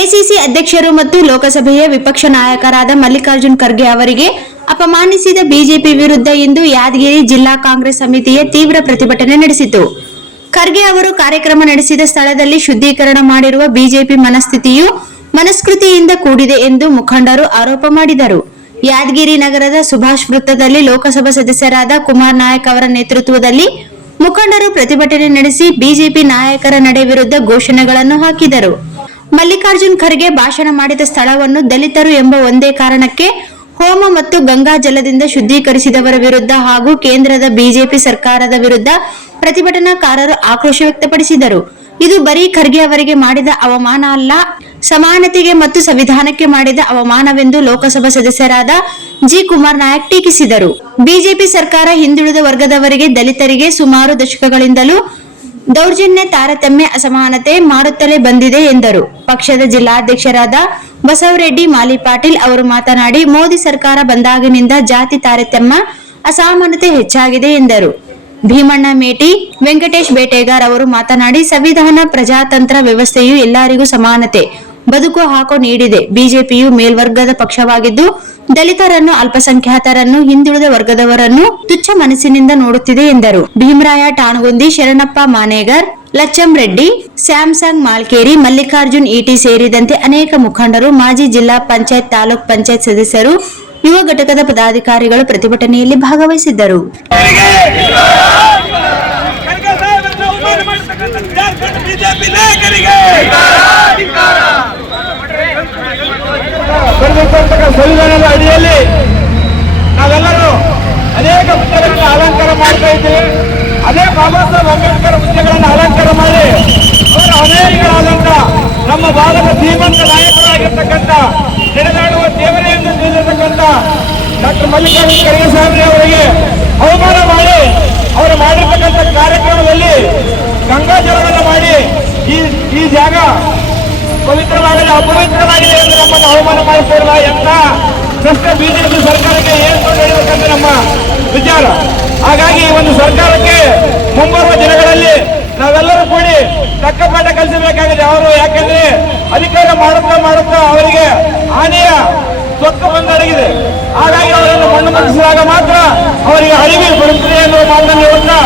ACC ಅಧ್ಯಕ್ಷರು ಮತ್ತು ಲೋಕಸಭೆಯ ವಿಪಕ್ಷ ನಾಯಕರಾದ ಮಲ್ಲಿಕಾರ್ಜುನ್ ಖರ್ಗೆ ಅವರಿಗೆ ಅಪಮಾನಿಸಿದ ಬಿಜೆಪಿ ವಿರುದ್ಧ ಇಂದು ಯಾದಗಿರಿ ಜಿಲ್ಲಾ ಕಾಂಗ್ರೆಸ್ ಸಮಿತಿಯ ತೀವ್ರ ಪ್ರತಿಭಟನೆ ನಡೆಸಿತು. ಖರ್ಗೆ ಅವರು ಕಾರ್ಯಕ್ರಮ ನಡೆಸಿದ ಸ್ಥಳದಲ್ಲಿ ಶುದ್ಧೀಕರಣ ಮಾಡಿರುವ ಬಿಜೆಪಿ ಮನಸ್ಕೃತಿಯಿಂದ ಕೂಡಿದೆ ಎಂದು ಮುಖಂಡರು ಆರೋಪ ಮಾಡಿದರು. ಯಾದಗಿರಿ ನಗರದ ಸುಭಾಷ್ ವೃತ್ತದಲ್ಲಿ ಲೋಕಸಭಾ ಸದಸ್ಯರಾದ ಕುಮಾರ್ ನಾಯಕ್ ಅವರ ನೇತೃತ್ವದಲ್ಲಿ ಮುಖಂಡರು ಪ್ರತಿಭಟನೆ ನಡೆಸಿ ಬಿಜೆಪಿ ನಾಯಕರ ನಡೆ ವಿರುದ್ಧ ಘೋಷಣೆಗಳನ್ನು ಹಾಕಿದರು. ಮಲ್ಲಿಕಾರ್ಜುನ್ ಖರ್ಗೆ ಭಾಷಣ ಮಾಡಿದ ಸ್ಥಳವನ್ನು ದಲಿತರು ಎಂಬ ಒಂದೇ ಕಾರಣಕ್ಕೆ ಹೋಮ ಮತ್ತು ಗಂಗಾ ಜಲದಿಂದ ಶುದ್ಧೀಕರಿಸಿದವರ ವಿರುದ್ಧ ಹಾಗೂ ಕೇಂದ್ರದ ಬಿಜೆಪಿ ಸರ್ಕಾರದ ವಿರುದ್ಧ ಪ್ರತಿಭಟನಾಕಾರರು ಆಕ್ರೋಶ ವ್ಯಕ್ತಪಡಿಸಿದರು. ಇದು ಬರೀ ಖರ್ಗೆ ಅವರಿಗೆ ಮಾಡಿದ ಅವಮಾನ ಅಲ್ಲ, ಸಮಾನತೆಗೆ ಮತ್ತು ಸಂವಿಧಾನಕ್ಕೆ ಮಾಡಿದ ಅವಮಾನವೆಂದು ಲೋಕಸಭಾ ಸದಸ್ಯರಾದ ಜಿ. ಕುಮಾರ್ ನಾಯಕ್ ಟೀಕಿಸಿದರು. ಬಿಜೆಪಿ ಸರ್ಕಾರ ಹಿಂದುಳಿದ ವರ್ಗದವರಿಗೆ, ದಲಿತರಿಗೆ ಸುಮಾರು ದಶಕಗಳಿಂದಲೂ ದೌರ್ಜನ್ಯ, ತಾರತಮ್ಯ, ಅಸಮಾನತೆ ಮಾಡುತ್ತಲೇ ಬಂದಿದೆ ಎಂದರು. ಪಕ್ಷದ ಜಿಲ್ಲಾಧ್ಯಕ್ಷರಾದ ಬಸವರೆಡ್ಡಿ ಮಾಲಿಪಾಟೀಲ್ ಅವರು ಮಾತನಾಡಿ, ಮೋದಿ ಸರ್ಕಾರ ಬಂದಾಗಿನಿಂದ ಜಾತಿ ತಾರತಮ್ಯ, ಅಸಮಾನತೆ ಹೆಚ್ಚಾಗಿದೆ ಎಂದರು. ಭೀಮಣ್ಣ ಮೇಟಿ, ವೆಂಕಟೇಶ್ ಬೇಟೆಗಾರ್ ಅವರು ಮಾತನಾಡಿ, ಸಂವಿಧಾನ, ಪ್ರಜಾತಂತ್ರ ವ್ಯವಸ್ಥೆಯು ಎಲ್ಲರಿಗೂ ಸಮಾನತೆ ಬದುಕು ಹಾಕೋ ನೀಡಿದೆ. ಬಿಜೆಪಿಯು ಮೇಲ್ವರ್ಗದ ಪಕ್ಷವಾಗಿದ್ದು ದಲಿತರನ್ನು, ಅಲ್ಪಸಂಖ್ಯಾತರನ್ನು, ಹಿಂದುಳಿದ ವರ್ಗದವರನ್ನು ತುಚ್ಛ ಮನಸ್ಸಿನಿಂದ ನೋಡುತ್ತಿದೆ ಎಂದರು. ಭೀಮರಾಯ ಟಾಣಗುಂದಿ, ಶರಣಪ್ಪ ಮಾನೇಗರ್, ಲಚ್ಚಂ ರೆಡ್ಡಿ, ಸ್ಯಾಮ್ಸಂಗ್ ಮಾಳ್ಕೇರಿ, ಮಲ್ಲಿಕಾರ್ಜುನ್ ಈಟಿ ಸೇರಿದಂತೆ ಅನೇಕ ಮುಖಂಡರು, ಮಾಜಿ ಜಿಲ್ಲಾ ಪಂಚಾಯತ್, ತಾಲೂಕ್ ಪಂಚಾಯತ್ ಸದಸ್ಯರು, ಯುವ ಘಟಕದ ಪದಾಧಿಕಾರಿಗಳು ಪ್ರತಿಭಟನೆಯಲ್ಲಿ ಭಾಗವಹಿಸಿದ್ದರು. ಸಂವಿಧಾನದ ಅಡಿಯಲ್ಲಿ ನಾವೆಲ್ಲರೂ ಅನೇಕ ಹುದ್ದೆಗಳನ್ನು ಅಲಂಕಾರ ಮಾಡ್ತಾ ಇದ್ದೀವಿ. ಅದೇ ಬಾಬಾ ಸಾಹೇಬ್ ಅಂಬೇಡ್ಕರ್ ಹುದ್ದೆಗಳನ್ನು ಅಲಂಕಾರ ಮಾಡಿ ಅವರು ಅನೇಕರಾದಂತ ನಮ್ಮ ಭಾರತ ಶ್ರೀಮಂತ ನಾಯಕರಾಗಿರ್ತಕ್ಕಂಥ, ನಡೆದಾಡುವ ದೇವರೇ ಎಂದು ತಿಳಿದಿರ್ತಕ್ಕಂಥ ಡಾಕ್ಟರ್ ಮಲ್ಲಿಕಾರ್ಜುನ್ ಖರ್ಗೆ ಸಾಹೇಬ್ರೆ ಅವರಿಗೆ ಅವಮಾನ ಮಾಡಿ ಅವರು ಮಾಡಿರ್ತಕ್ಕಂಥ ಕಾರ್ಯಕ್ರಮದಲ್ಲಿ ಗಂಗಾ ಜಲವನ್ನು ಮಾಡಿ ಈ ಜಾಗ ಪವಿತ್ರವಾಗಿದೆ, ಅಪವಿತ್ರವಾಗಿದೆ ಎಂದು ನಮ್ಮನ್ನು ಅವಮಾನ ಮಾಡುತ್ತಿರಲ್ಲ ಎಂತ ಪ್ರಶ್ನೆ ಬಿಜೆಪಿ ಸರ್ಕಾರಕ್ಕೆ ಏನು ನಡೆಯಬೇಕಂತ ನಮ್ಮ ವಿಚಾರ. ಹಾಗಾಗಿ ಈ ಒಂದು ಸರ್ಕಾರಕ್ಕೆ ಮುಂಬರುವ ದಿನಗಳಲ್ಲಿ ನಾವೆಲ್ಲರೂ ಕೂಡಿ ತಕ್ಕ ಪಾಠ ಕಲಿಸಬೇಕಾಗಿದೆ. ಅವರು ಯಾಕೆಂದ್ರೆ ಅಧಿಕಾರ ಮಾಡುತ್ತಾ ಅವರಿಗೆ ಹಾನಿಯ ಸೊಕ್ಕು ಬಂದಡಗಿದೆ. ಹಾಗಾಗಿ ಅವರನ್ನು ಮಣ್ಣು ಮುಟ್ಟಿಸಿದಾಗ ಮಾತ್ರ ಅವರಿಗೆ ಅರಿವಿ ಬರುತ್ತದೆ ಎನ್ನುವ ಮಾತನ್ನು